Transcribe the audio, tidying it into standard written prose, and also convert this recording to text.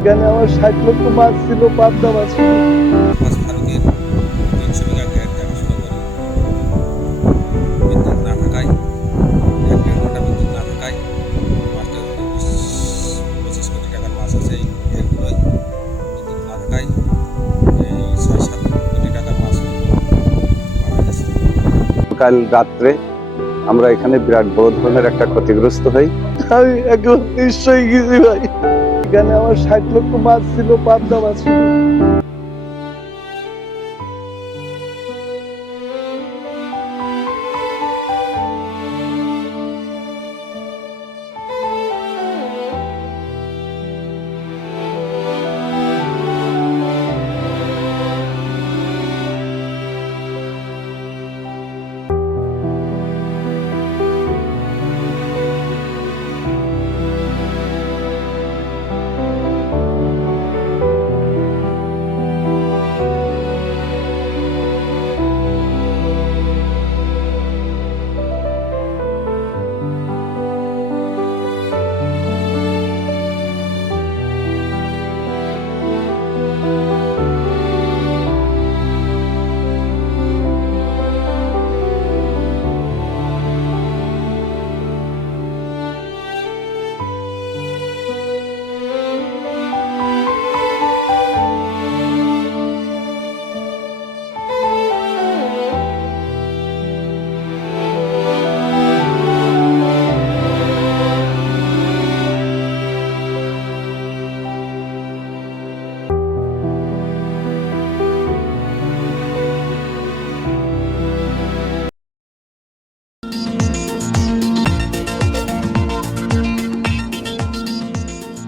এখানে আমার 60 লক্ষ মাছ ছিল, পাবদা মাছ ছিল। মাছ ফারুকের 300 বিঘা ক্ষেত দেখাশোনা করে বিদ্যুৎ না থাকায় 1-1.5 ঘন্টা বিদ্যুৎ না থাকায় মাছটা 20-25 কোটি টাকার মাছ আছে এই ক্ষেতগুলোয়। বিদ্যুৎ না থাকায় এই 6-7 কোটি টাকার মাছ মারা গেছে। কাল রাত্রে আমরা এখানে বিরাট বড় ধরনের একটা ক্ষতিগ্রস্ত হই। আমি একদম নিশ্চয়ই গেছি ভাই। এখানে আমার 60 লক্ষ মাছ ছিল, পাবদা মাছ ছিল।